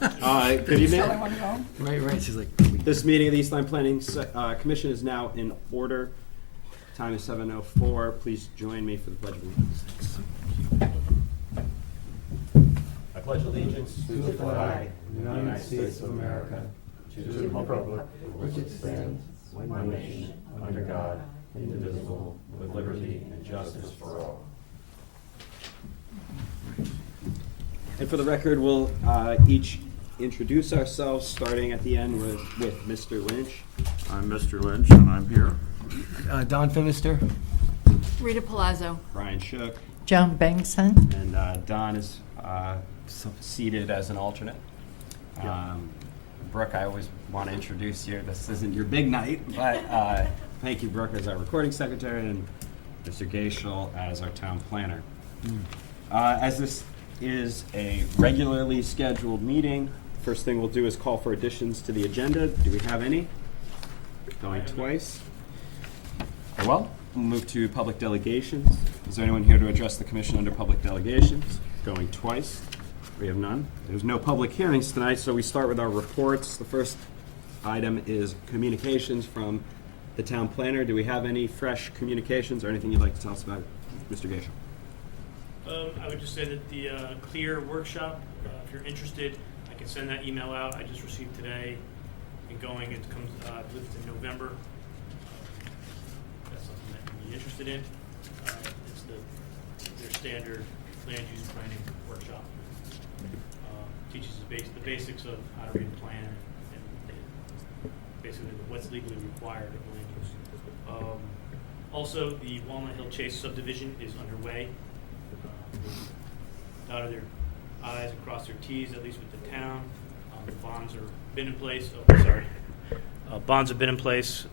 Good evening. Right. She's like, This meeting of the East Lyme Planning Commission is now in order. Time is 7:04. Please join me for the Pledge of Allegiance. I pledge allegiance to the flag of the United States of America, to the republic for which it stands, one nation, under God, indivisible, with liberty and justice for all. And for the record, we'll each introduce ourselves, starting at the end with Mr. Lynch. I'm Mr. Lynch, and I'm here. Don Finister. Rita Palazzo. Brian Shook. Joan Bengtson. And Don is seated as an alternate. Brooke, I always want to introduce you. This isn't your big night, but thank you, Brooke, as our recording secretary, and Mr. Gaishel as our town planner. As this is a regularly scheduled meeting, first thing we'll do is call for additions to the agenda. Do we have any? Going twice. Very well. We'll move to public delegations. Is there anyone here to address the commission under public delegations? Going twice. We have none. There's no public hearings tonight, so we start with our reports. The first item is communications from the town planner. Do we have any fresh communications or anything you'd like to tell us about, Mr. Gaishel? I would just say that the CLEAR workshop, if you're interested, I can send that email out. I just received today and going. It comes, I believe it's in November. That's something that you'd be interested in. It's their standard land use planning workshop. Teaches the basics of how to read a plan and basically what's legally required of land use. Also, the Walnut Hill Chase subdivision is underway. Dotted their I's and crossed their T's, at least with the town. The bonds have been in place. Bonds have been in place.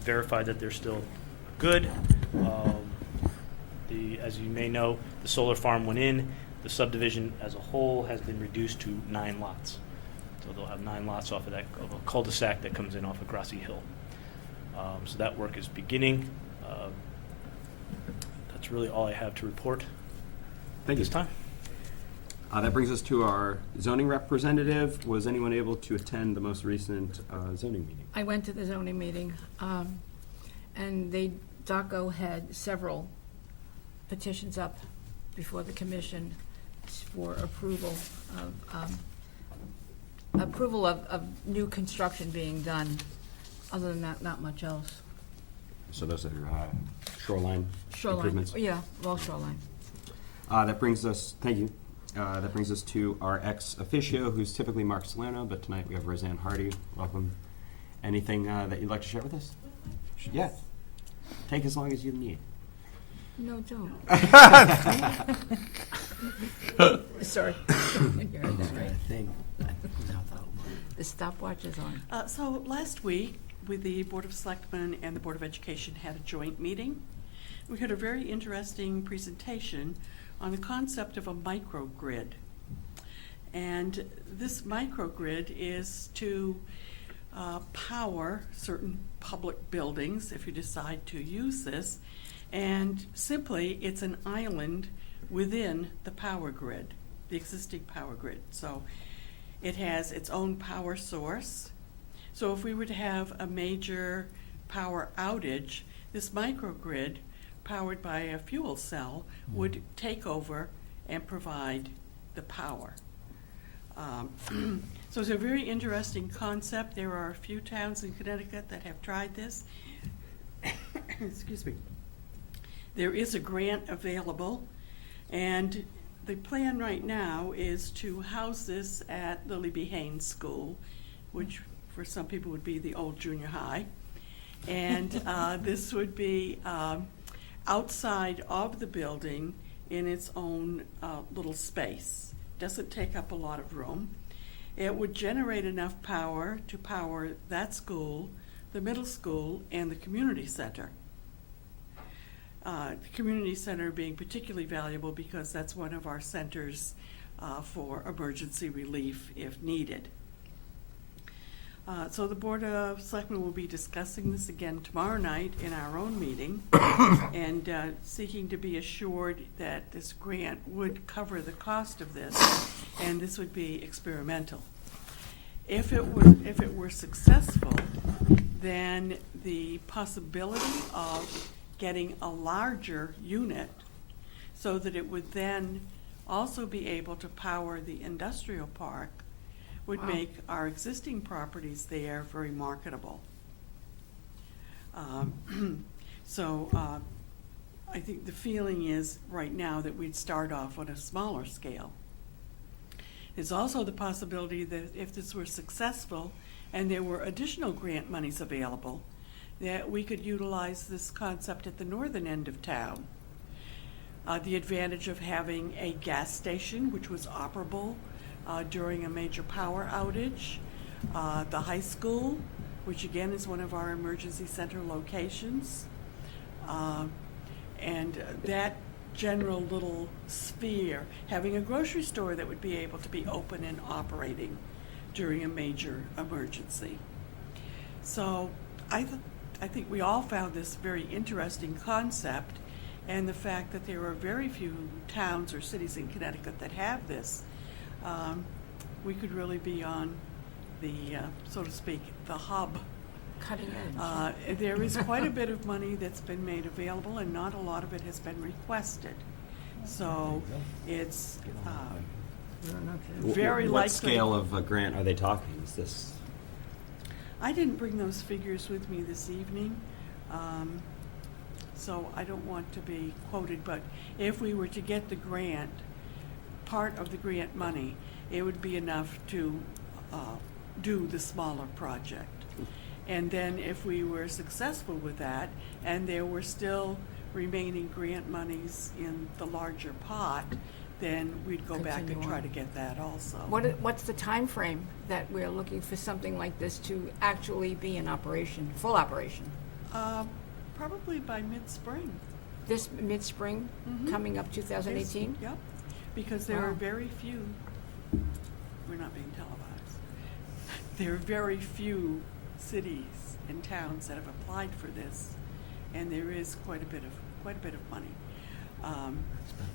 Verified that they're still good. As you may know, the solar farm went in. The subdivision as a whole has been reduced to 9 lots. So they'll have 9 lots off of that of a cul-de-sac that comes in off of Grassy Hill. So that work is beginning. That's really all I have to report. Thank you. This time. That brings us to our zoning representative. Was anyone able to attend the most recent zoning meeting? I went to the zoning meeting, and DACO had several petitions up before the commission for approval of new construction being done. Other than that, not much else. So those are shoreline improvements? Yeah, well, shoreline. That brings us, thank you. That brings us to our ex officio, who's typically Mark Salerno, but tonight we have Roseanne Hardy. Welcome. Anything that you'd like to share with us? Yeah. Take as long as you need. No, don't. Sorry. You heard that, right? The stopwatch is on. So last week, the Board of Selectmen and the Board of Education had a joint meeting. We had a very interesting presentation on the concept of a microgrid. And this microgrid is to power certain public buildings if you decide to use this. And simply, it's an island within the power grid, the existing power grid. So it has its own power source. So if we were to have a major power outage, this microgrid, powered by a fuel cell, would take over and provide the power. So it's a very interesting concept. There are a few towns in Connecticut that have tried this. Excuse me. There is a grant available, and the plan right now is to house this at Lily B. Haynes School, which for some people would be the old junior high. And this would be outside of the building in its own little space. Doesn't take up a lot of room. It would generate enough power to power that school, the middle school, and the community center. The community center being particularly valuable because that's one of our centers for emergency relief if needed. So the Board of Selectmen will be discussing this again tomorrow night in our own meeting and seeking to be assured that this grant would cover the cost of this, and this would be experimental. If it were successful, then the possibility of getting a larger unit so that it would then also be able to power the industrial park would Wow. make our existing properties there very marketable. So I think the feeling is right now that we'd start off on a smaller scale. There's also the possibility that if this were successful and there were additional grant monies available, that we could utilize this concept at the northern end of town. The advantage of having a gas station which was operable during a major power outage, the high school, which again is one of our emergency center locations, and that general little sphere, having a grocery store that would be able to be open and operating during a major emergency. So I think we all found this very interesting concept, and the fact that there are very few towns or cities in Connecticut that have this, we could really be on the, so to speak, the hub. Cutting edge. There is quite a bit of money that's been made available, and not a lot of it has been requested. So it's very What likely. scale of a grant are they talking? Is this? I didn't bring those figures with me this evening, so I don't want to be quoted, but if we were to get the grant, part of the grant money, it would be enough to do the smaller project. And then if we were successful with that, and there were still remaining grant monies in the larger pot, then we'd go back and Continue try on. to get that also. What's the time frame that we're looking for something like this to actually be in operation, full operation? Probably by mid-spring. This mid-spring, Mhm. coming up 2018? Yep, because there are Wow. very few, we're not being televised, there are very few cities and towns that have applied for this, and there is quite a bit of money.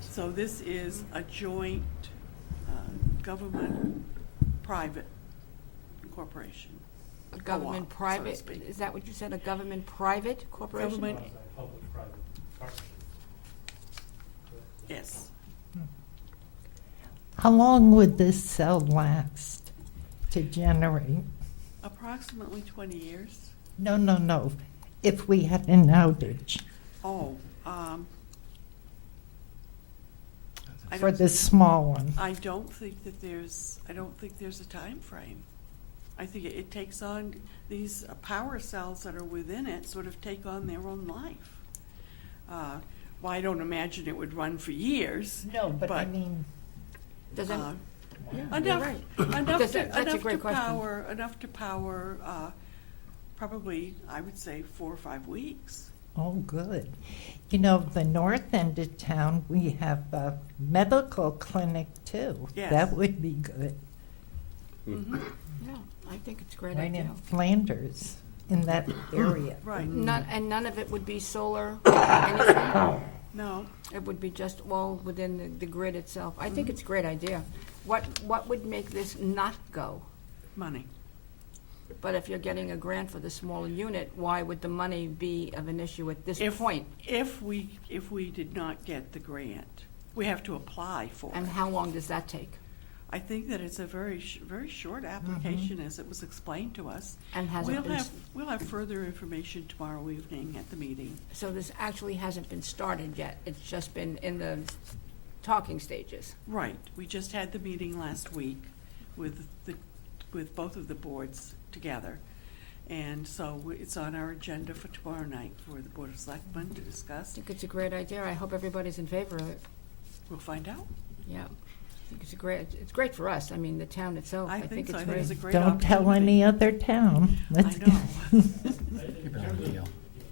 So this is a joint government-private corporation. A co-op, government-private, so to speak. is that what you said, a government-private corporation? Government- Public-private partnership. Yes. How long would this cell last to generate? Approximately 20 years. No. If we had an outage Oh, I for don't- the small one. I don't think there's a time frame. I think it takes on, these power cells that are within it sort of take on their own life. Well, I don't imagine it would run for years. No, but I But- mean, Does that, uh, yeah, you're Enough, right. enough That's to, a- that's a enough to great question. power, probably, I would say, 4 or 5 weeks. oh, good. You know, the north end of town, we have a medical clinic too. Yes. That would be good. Mhm. Yeah, I think it's a great Right idea. in Flanders, in that area. Right, None of it would be solar or anything? no, It would be just all within the grid itself. I think it's a great idea. What would make this not go? money. But if you're getting a grant for the smaller unit, why would the money be of an issue at this If- point? If we did not get the grant, we have to apply for it. And how long does that take? I think that it's a very short application, as it was explained to us. And has it been, We'll have further information tomorrow evening at the meeting. so this actually hasn't been started yet? It's just been in the talking stages? Right, we just had the meeting last week with both of the boards together. And so it's on our agenda for tomorrow night for the Board of Selectmen to I discuss. think it's a great idea. I hope everybody's in favor of it. We'll find out. Yeah. I think it's great for us. I mean, the town itself, I think so. it's I think it's a great. great Don't tell opportunity. any other town. I Let's know. In terms of,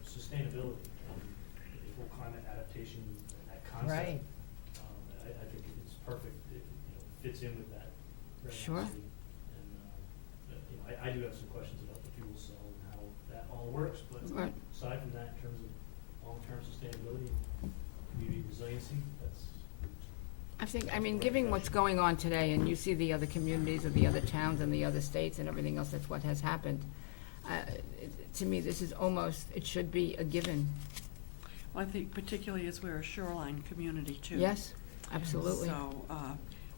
sustainability, the whole climate adaptation, and that concept. Right. I think it's perfect. It fits in with that very Sure. nicely. And, I do have some questions about the fuel cell and how that all works, but Right. aside from that, in terms of long-term sustainability, community resiliency, that's. I mean, given what's going on today, and you see the other communities of the other towns and the other states and everything else, that's what has happened. To me, this is almost, it should be a given. Well, I think particularly as we're a shoreline community too. Yes, absolutely. So,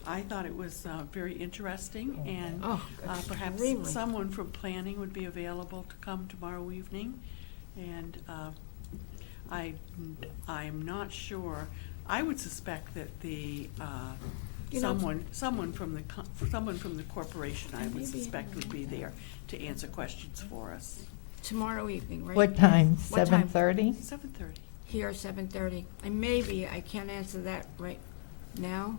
I thought it was very interesting, and Oh, perhaps extremely. someone from planning would be available to come tomorrow evening. And I'm not sure, I would suspect that the, You know, someone from the corporation, I would Maybe- suspect would be there to answer questions for us. Tomorrow evening, right? What time? What time? 7:30? 7:30. Here, 7:30. And maybe, I can't answer that right now.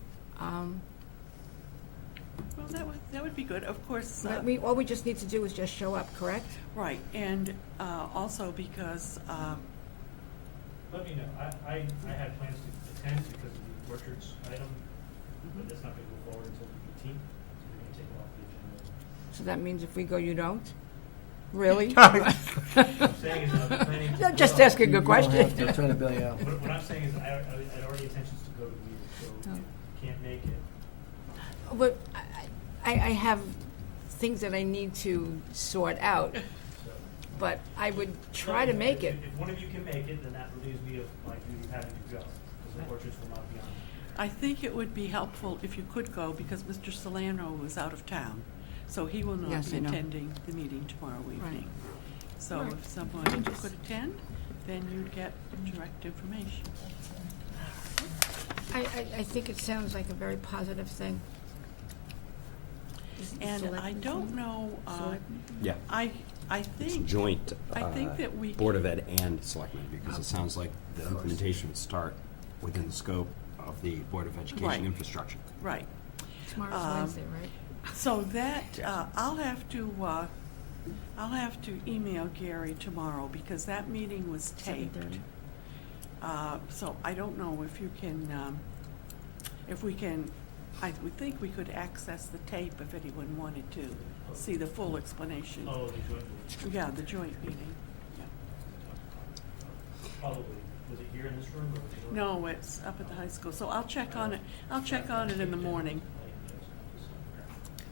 Well, that would be good, of course. All we just need to do is just show up, correct? Right, and also because, Let me know. I had plans to attend because of the orchards item, but that's not gonna go forward until the 18th, so we're gonna take it off the agenda. So that means if we go, you don't? Really? What I'm saying is, I'm planning to. I'm just go. asking a question. I'm trying to bail you out. What I'm saying is, I had already intentions to go to the meeting, so Oh. if you can't make it. But I have things that I need to sort out, So. but I would try to make it. If one of you can make it, then that relieves me of my duty of having to go, because the orchards will not be on. I think it would be helpful if you could go, because Mr. Solano was out of town, so he will not Yes, be I know. attending the meeting tomorrow evening. So Right. if someone could attend, then you'd get direct information. I think it sounds like a very positive thing. And I don't know, Yeah. I It's think, joint, I think that we Board of Ed and Selectmen, because it sounds like the implementation would start within the scope of the Board of Right. Education infrastructure. right. Tomorrow's Wednesday, right? So that, I'll have to email Gary tomorrow, because that meeting was taped. 7:30. So I don't know if you can, if we can, I would think we could access the tape if anyone wanted to see the full explanation. Oh, the joint meeting, Yeah, the joint meeting. Yeah. probably, was it here in this room, or was it? No, it's up at the high school, so I'll check on it, in the morning.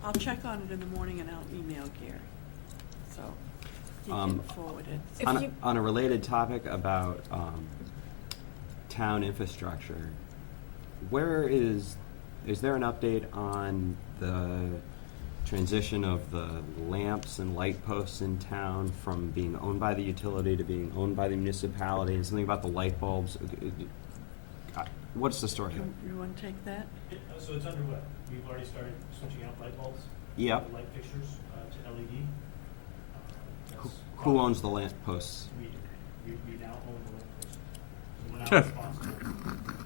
I'll check on it in the morning and I'll email Gary, so he can forward it. If On a, you- on a related topic about town infrastructure, is there an update on the transition of the lamps and light posts in town from being owned by the utility to being owned by the municipality? And something about the light bulbs. What's the story? You want to take that? So it's underway. We've already started switching out light bulbs. Yep. Light fixtures to LED. That's Who owns the lamp posts? We do. We now own the light posts. So we're now responsible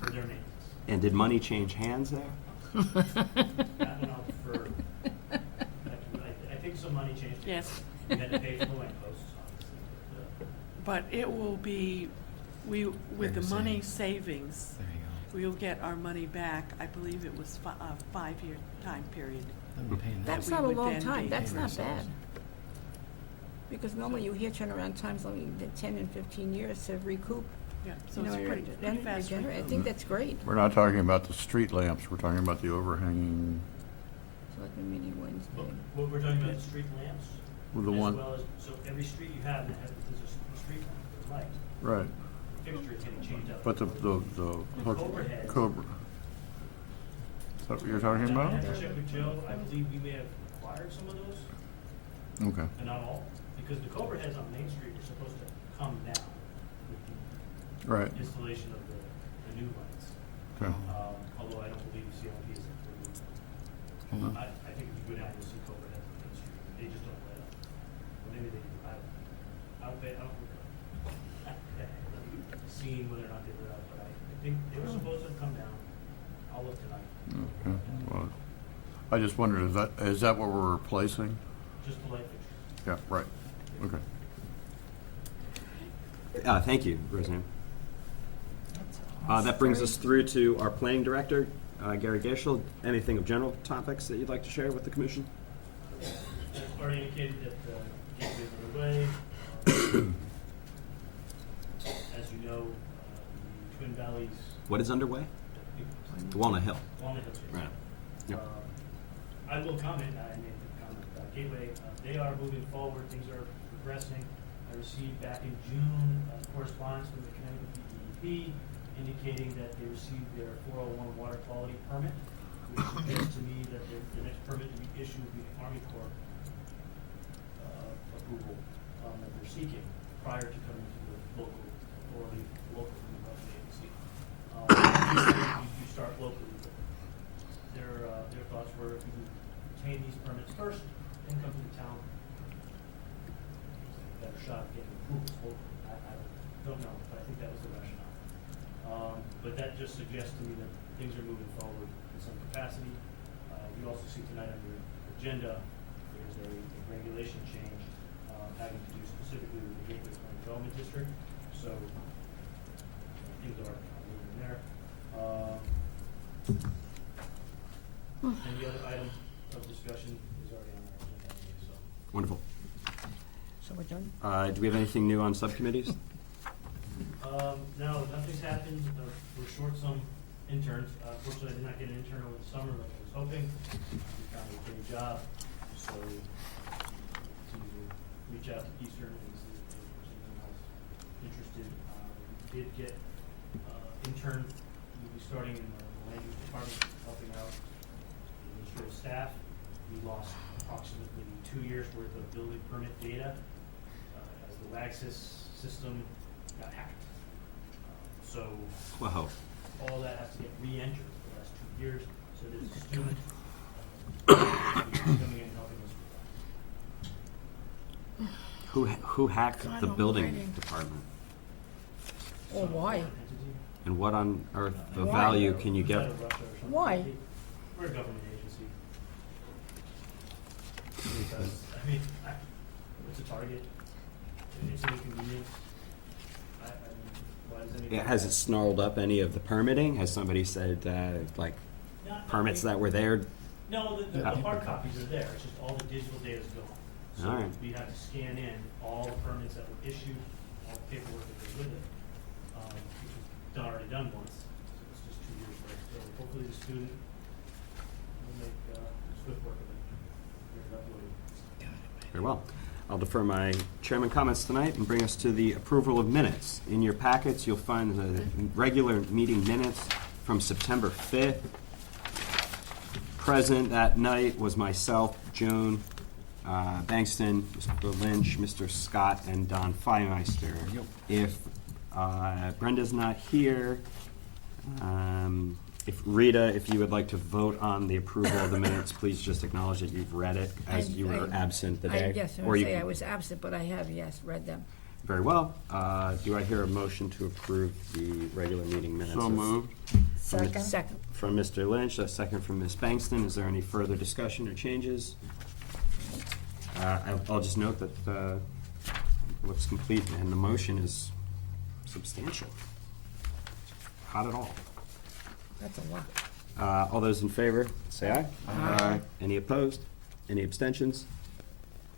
for their maintenance. And did money change hands there? That went out for, I think some money changed. Yes. We had to pay for the lamp posts, obviously. But it will be, with the Very money savings. savings, There you we'll get our money back. I believe it was a 5-year time period. go. I'm paying that. That's we not a would long then time, be that's paying not bad. ourselves. Because normally you hear turnaround times only 10 and 15 years to recoup. Yeah, so You it's know, pretty fast. regenerate. I recoup. think that's great. We're not talking about the street lamps, we're talking about the overhanging, Selectmen meeting But Wednesday. what we're talking about is street lamps. with the As one, well as, so every street you have that has, there's a street lamp, with light. right, The fixture is getting changed out. but the hook, Cobra heads. Cobra. Is that what you're talking about? I have to check with Joe. I believe we may have acquired some of those, Okay, but not all, because the Cobra heads on Main Street are supposed to come down with right, the installation of the new lights. okay. Although I don't believe CLP is included. Mhm. I think if you go down, you'll see Cobra heads on Main Street. They just don't light up. Or maybe they do. I'll bet, seeing whether or not they lit up, but I think they were supposed to come down. I'll look tonight. Okay, well, I just wondered, is that what we're replacing? Just the light fixtures. Yeah, right, okay. Thank you, Roseanne. That brings us through to our planning director, Gary Gaschel. Anything of general topics that you'd like to share with the commission? As far already indicated that the gateway is underway. As you know, the Twin Valleys. What is underway? Walnut Hill. Walnut Hills. Right. Yep. I will comment, I made the comment about Gateway, they are moving forward, things are progressing. I received back in June correspondence from the Connecticut DEP indicating that they received their 401 water quality permit, which suggests to me that the next permit to be issued will be the Army Corps approval that they're seeking prior to coming to the local authority, local government agency. You start locally. Their thoughts were if you obtain these permits first, then come to the town, better shot at getting approvals locally. I don't know, but I think that was the rationale. But that just suggests to me that things are moving forward in some capacity. You also see tonight on your agenda, there's a regulation change having to do specifically with the Gateway Plan Development District. So things are moving there. Any other item of discussion is already on our agenda anyway, so. Wonderful. So we're done? Do we have anything new on subcommittees? No, nothing's happened. We're short some interns. Fortunately, I did not get an intern over the summer like I was hoping. We found a great job, so to reach out to Eastern and see if there's anyone else interested. We did get intern. We'll be starting in the land use department, helping out the administrative staff. We lost approximately 2 years worth of building permit data as the WAGSIS system got hacked. So Whoa. all that has to get re-entered for the last 2 years. So there's a student coming in and helping us with that. Who hacked God the building almighty. department? Oh, why? Entity. And what on earth the Why? value can you Was get? that a Russia or something? Why? We're a government agency. Because, I mean, it's a target. It's an inconvenience. I mean, why does anybody? Has it snarled up any of the permitting? Has somebody said, like, Not- permits that were there? No, the hard copies are there, it's just all the digital data is gone. So Alright. we have to scan in all the permits that were issued, all the paperwork that goes with it, which was already done once, so it's just 2 years worth. So hopefully the student will make swift work of it, get it uploaded. Very well. I'll defer my chairman comments tonight and bring us to the approval of minutes. In your packets, you'll find the regular meeting minutes from September 5th. Present that night was myself, Joan Bankston, Mr. Lynch, Mr. Scott, and Don Feimeister. If Brenda's not here, if Rita, if you would like to vote on the approval of the minutes, please just acknowledge that you've read it as you were absent the day. Yes, Or I you say I can- was absent, but I have, yes, read them. Very well. Do I hear a motion to approve the regular meeting minutes? So moved. Second? Second. From Mr. Lynch, a second from Ms. Bankston. Is there any further discussion or changes? I'll just note that looks complete and the motion is substantial. Not at all. That's a lot. All those in favor, say aye. Aye. Any opposed? Any abstentions?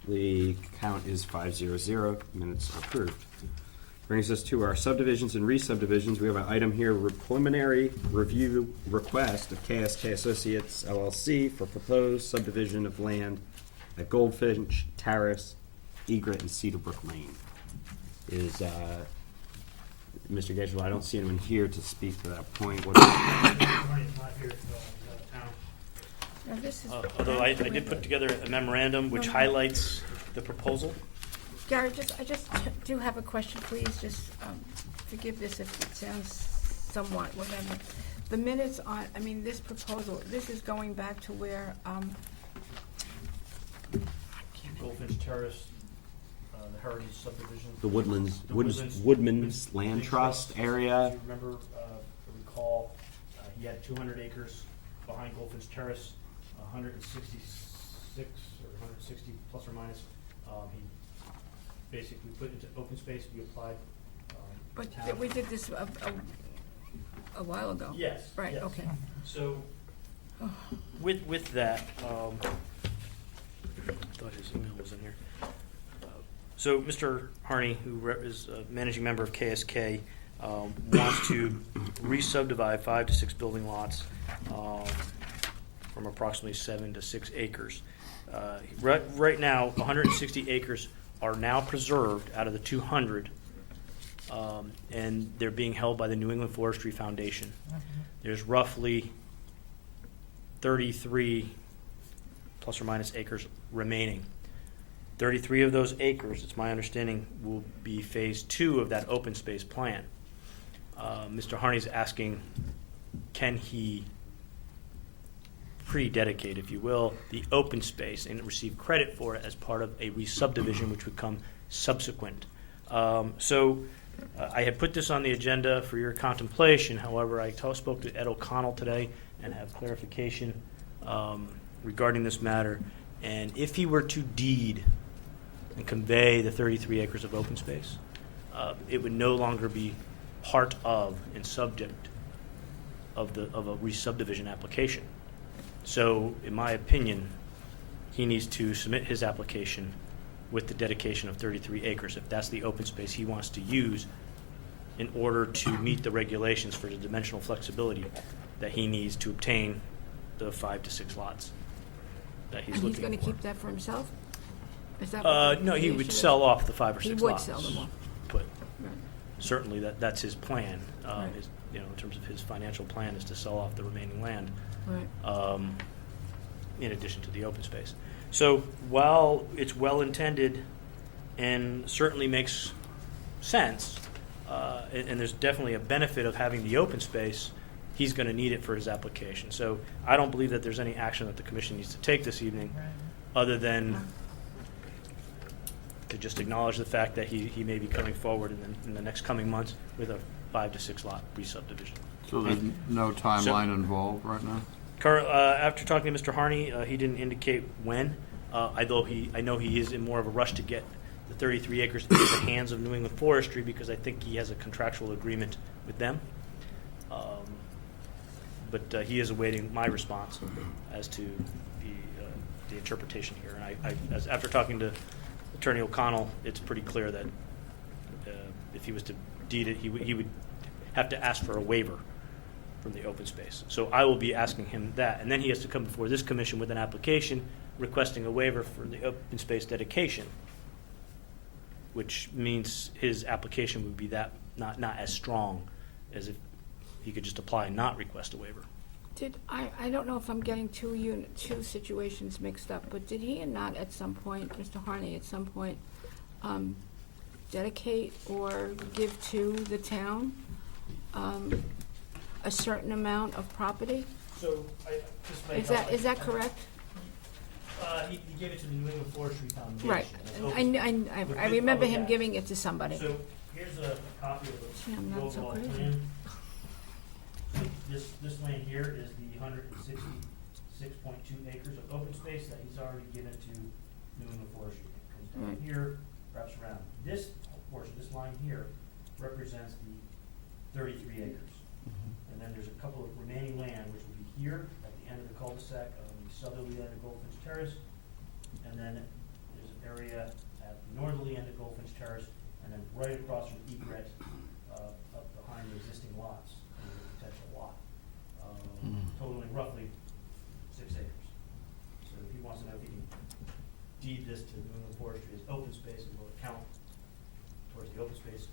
The count is 5-0. Minutes are approved. Brings us to our subdivisions and re-subdivisions. We have an item here, preliminary review request of KSK Associates LLC for proposed subdivision of land at Goldfinch Terrace, Egret, and Cedarbrook Lane. Is, Mr. Gagel, I don't see anyone here to speak to that point. What Marty's not here, so he's out of town. Now, this is. Although I did put together a memorandum which highlights the proposal. Gary, I just do have a question, please, just forgive this if it sounds somewhat whatever. The minutes on, I mean, this proposal, this is going back to where, Goldfinch Terrace, the Heritage subdivision. the Woodlands, The Woodlands- Woodman's Land Trust area. If you remember, recall, he had 200 acres behind Goldfinch Terrace, 166 or 160 plus or minus. He basically put into open space, we applied. but town- we did this a while ago. Yes. Right, yes. okay. So, with that, I thought his email was So Mr. Harney, who is a managing member of KSK, wants to re-subdivide 5 to 6 building lots from approximately 7 to 6 acres. Right now, 160 acres are now preserved out of the 200, and they're being held by the New England Forestry Foundation. There's roughly 33 plus or minus acres remaining. 33 of those acres, it's my understanding, will be phase 2 of that open space plan. Mr. Harney's asking, can he pre-dedicate, if you will, the open space and receive credit for it as part of a re-subdivision, which would come subsequent. I had put this on the agenda for your contemplation. However, I spoke to Ed O'Connell today and have clarification regarding this matter. And if he were to deed and convey the 33 acres of open space, it would no longer be part of and subject of a re-subdivision application. So, in my opinion, he needs to submit his application with the dedication of 33 acres, if that's the open space he wants to use in order to meet the regulations for the dimensional flexibility that he needs to obtain the 5 to 6 lots that he's And looking he's going to for. keep that for himself? Is that what the No, he issue would is? sell off the 5 or 6 He lots. would sell them off. But Right. certainly that's his plan. Right. In terms of his financial plan, is to sell off the remaining land. Right. In addition to the open space. So while it's well-intended and certainly makes sense, and there's definitely a benefit of having the open space, he's going to need it for his application. So I don't believe that there's any action that the commission needs to take this evening, other than to just acknowledge the fact that he may be coming forward in the next coming months with a 5 to 6 lot re-subdivision. So there's no timeline involved right now? After talking to Mr. Harney, he didn't indicate when, although I know he is in more of a rush to get the 33 acres into the hands of New England Forestry, because I think he has a contractual agreement with them. But he is awaiting my response as to the interpretation here. And after talking to Attorney O'Connell, it's pretty clear that if he was to deed it, he would have to ask for a waiver from the open space. So I will be asking him that, and then he has to come before this commission with an application requesting a waiver for the open space dedication, which means his application would be that not as strong as if he could just apply and not request a waiver. I don't know if I'm getting two situations mixed up, but did he not at some point, Mr. Harney, at some point, dedicate or give to the town a certain amount of property? So Is that correct? He gave it to the New England Forestry Foundation. Right. I remember him giving it to somebody. So here's a copy of Gee, I'm the not so overall crazy. plan. This land here is the 166.2 acres of open space that he's already given to New England Forestry. It comes down Right. here, wraps around. This portion, this line here, represents the 33 acres. And then there's a couple of remaining land, which will be here at the end of the cul-de-sac on the southerly end of Goldfinch Terrace. And then there's an area at the northerly end of Goldfinch Terrace, and then right across from egret up behind the existing lots, and the potential lot, totaling roughly 6 acres. So if he wants to know if he can deed this to New England Forestry as open space, and will it count towards the open space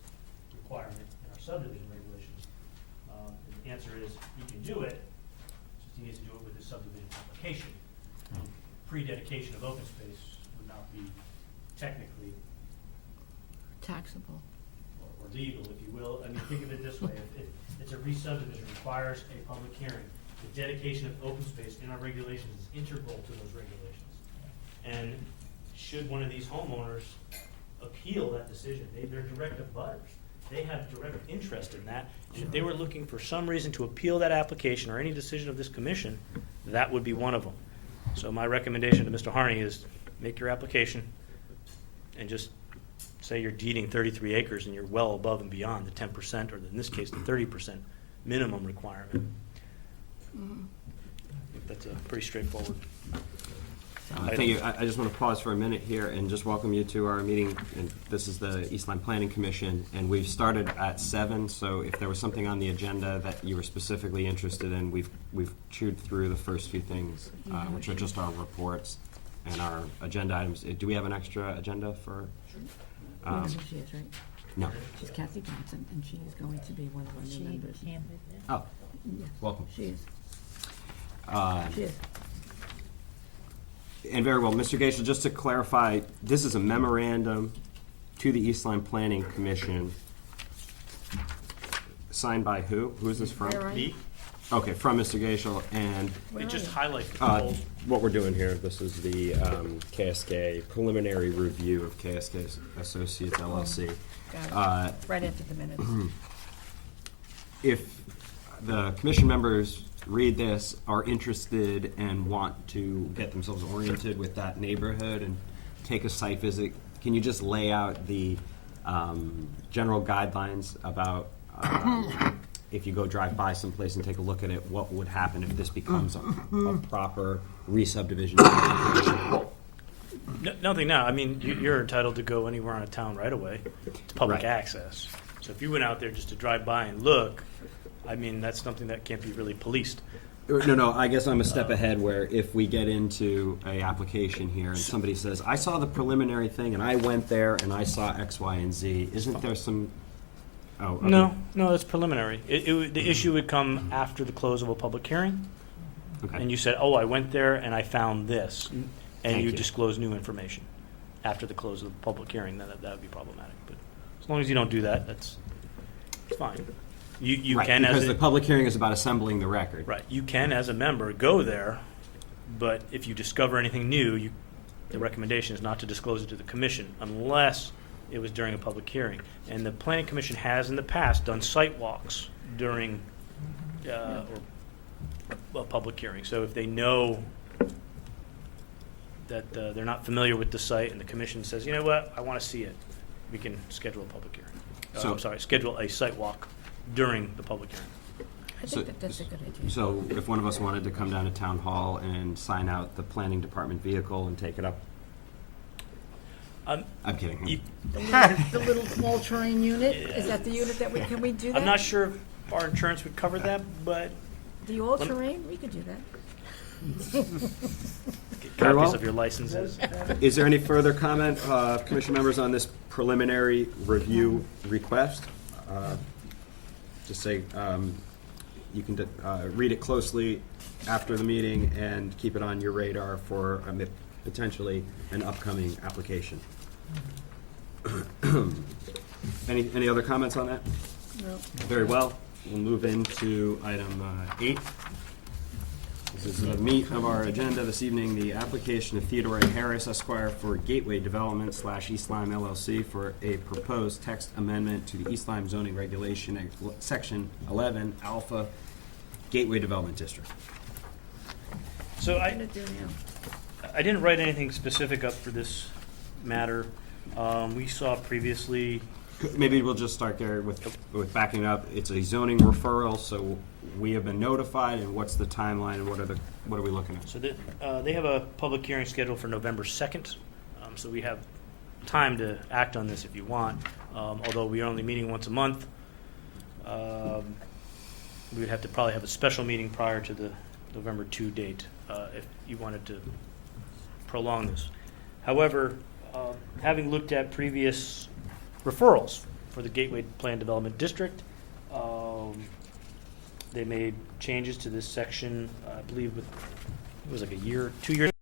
requirement in our subdivision regulations? And the answer is he can do it, just he needs to do it with his subdivision application. Pre-dedication of open space would not be technically Taxable. or legal, if you will. I mean, think of it this way, if it's a re-subdivision, requires a public hearing. The dedication of open space in our regulations is integral to those regulations. And should one of these homeowners appeal that decision, they're direct abutters. They have direct interest in that. And if they were looking for some reason to appeal that application or any decision of this commission, that would be one of them. So my recommendation to Mr. Harney is make your application and just say you're deeding 33 acres and you're well above and beyond the 10%, or in this case, the 30% minimum requirement. That's pretty straightforward. Thank you. I just want to pause for a minute here and just welcome you to our meeting. And this is the East Lyme Planning Commission, and we've started at 7. So if there was something on the agenda that you were specifically interested in, we've chewed through the first few things, which are just our reports and our agenda items. Do we have an extra agenda for? You know who she is, right? No. She's Kathy Johnson, and she is going to be one of our new members. Oh, Yes, welcome. she is. She is. And very well, Mr. Gaisel, just to clarify, this is a memorandum to the East Lyme Planning Commission, signed by who? Who is this from? Where are you? Me, Okay, from Mr. Gaisel, and Where it are just you? highlights the uh, goals. what we're doing here, this is the KSK, preliminary review of KSK Associates LLC. Got it. Right after the minutes. If the commission members read this, are interested and want to get themselves oriented with that neighborhood and take a site visit, can you just lay out the general guidelines about if you go drive by someplace and take a look at it, what would happen if this becomes a proper re-subdivision? Nothing now. I mean, you're entitled to go anywhere on a town right away. It's public Right. access. So if you went out there just to drive by and look, I mean, that's something that can't be really policed. No, I guess I'm a step ahead where if we get into a application here and somebody says, I saw the preliminary thing and I went there and I saw X, Y, and Z, isn't there some, oh, okay. No, that's preliminary. The issue would come after the close of a public hearing, Okay. and you said, oh, I went there and I found this, and Thank you you. disclose new information after the close of the public hearing, then that would be problematic. But as long as you don't do that, it's fine. You Right, can, because as the a, public hearing is about assembling the record. right, you can, as a member, go there, but if you discover anything new, the recommendation is not to disclose it to the commission unless it was during a public hearing. And the planning commission has in the past done site walks during or a public hearing. So if they know that they're not familiar with the site and the commission says, you know what, I want to see it, we can schedule a public hearing. So- I'm sorry, schedule a site walk during the public hearing. I So- think that that's a good idea. So if one of us wanted to come down to town hall and sign out the planning department vehicle and take it up, Um, I'm kidding. you- The little small terrain unit, is that the unit that can we do that? I'm not sure if our insurance would cover that, but The all terrain, we could do that. get Very copies well. of your licenses. Is there any further comment, commission members, on this preliminary review request? Just say, you can read it closely after the meeting and keep it on your radar for potentially an upcoming application. Any other comments on that? No. Very well. We'll move into item 8. This is the meat of our agenda this evening, the application of Theodore A. Harris Esquire for Gateway Development / East Lyme LLC for a proposed text amendment to the East Lyme zoning regulation, Section 11, Alpha Gateway Development District. So What are you gonna do now? I didn't write anything specific up for this matter. We saw previously, Maybe we'll just start there with backing up. It's a zoning referral, so we have been notified, and what's the timeline, and what are we looking at? so they have a public hearing scheduled for November 2nd, so we have time to act on this if you want. Although we are only meeting once a month, we would have to probably have a special meeting prior to the November 2 date if you wanted to prolong this. However, having looked at previous referrals for the Gateway Plan Development District, they made changes to this section, I believe, it was like 2 years